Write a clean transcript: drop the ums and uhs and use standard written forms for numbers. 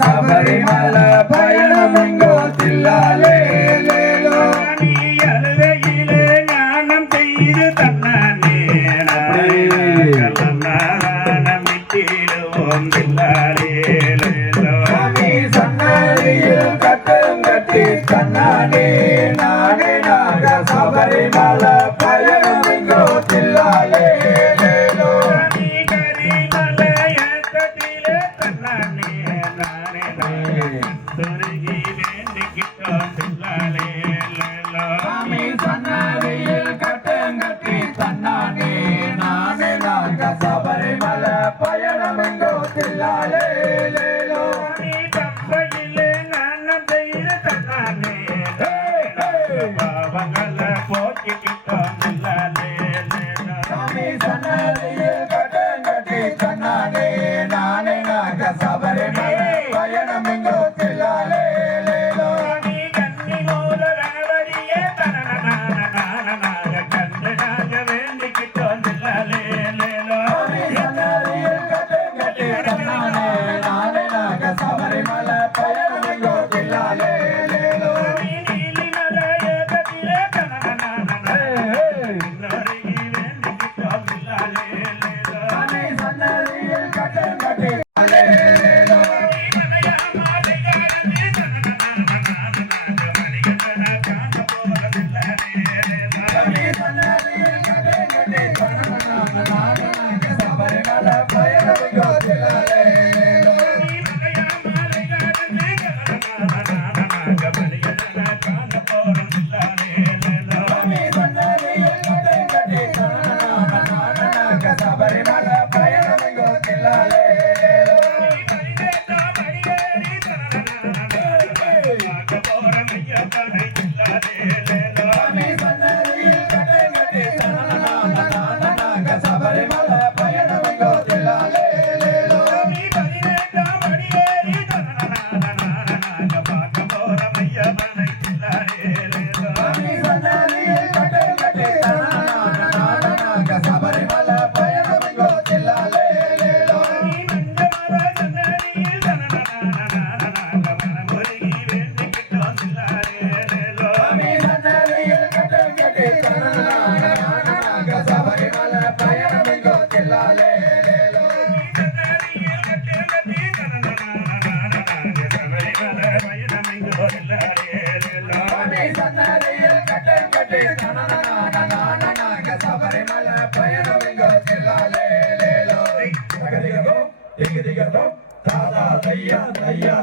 சபரிமல பயணம் எங்கோ தில்லாலே நீ அழுகையிலே ஞானம் செய்து தன்னானே நமிட்டிடுவோம் தில்லாலே சன்னதியில் கட்டும் கட்டி தன்னானே நானே நாக சபரிமல பயணம் எங்கோ தில்லாலே சன்னதியில் கட்டும் கட்டி தன்னானே நானே நாக சபரிமல பயணம் எங்கோ தில்லாலே சன்னதியில் கட்டும் கட்டி தன்னானே நானே நாக சபரிமல பயணம் எங்கோ தில்லாலே சபரிமல பயணம் எங்கோ தில்லாலே சன்னதியில் கட்டும் கட்டி சபரிமல பயணம் எங்கோ தில்லாலே சபரிமல பயணம் எங்கோ தில்லாலே சபரிமல பயணம் எங்கோ தில்லாலே சபரிமல பயணம் எங்கோ தில்லாலே சபரிமல பயணம் எங்கோ தில்லாலே சன்னதியில் கட்டும் கட்டி சபரிமல பயணம் எங்கோ தில்லாலே தாதா தையா தையா